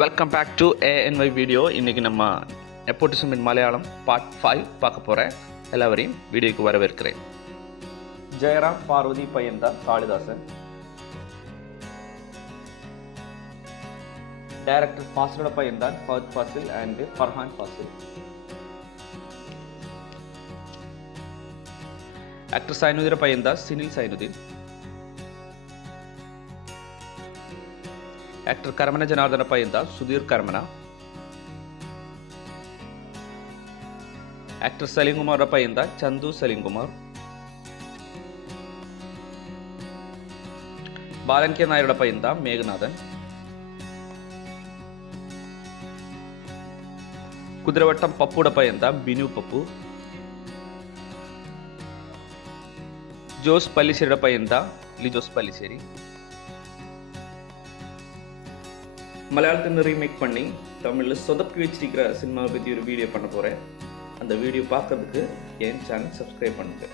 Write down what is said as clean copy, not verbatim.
Welcome back to ANY video. இன்றைக்கி நம்ம நெப்போட்டிசம் இன் மலையாளம் பார்ட் 5 பார்க்க போகிறேன். எல்லாவரையும் வீடியோக்கு வரவேற்கிறேன். ஜெயராம் பார்வதி பையன் தான் காளிதாசன். டைரக்டர் ஃபாசிலோட பையன் தான் ஃபஹத் ஃபாசில் அண்ட் ஃபர்ஹான் ஃபாசில். ஆக்டர் சைனுதீன் பையன் தான் சினில் சைனுதீன். ஆக்டர் கரமன ஜனார்தன பையன் தான் சுதீர் கரமனா. ஆக்டர் സലീംകുമാർ പയ്യൻ தான் ചന്തു സലീംകുമാർ. ബാലൻ കെ നായരുടെ പയ്യൻ தான் മേഘനാഥൻ. കുതിരവട്ടം പപ്പുടെ പയ്യൻ தான் ബിനു പപ്പു. ജോസ് പല്ലിശ്ശേരിയുടെ പയ്യൻ தான் ലിജോസ് പല്ലിശ്ശേരി. மலையாளத்தில் ரீமேக் பண்ணி தமிழில் சொதப்பி வச்சிருக்கிற சினிமாவை பற்றி ஒரு வீடியோ பண்ண போகிறேன். அந்த வீடியோ பார்க்கறதுக்கு என் சேனல் சப்ஸ்கிரைப் பண்ணுங்கள்.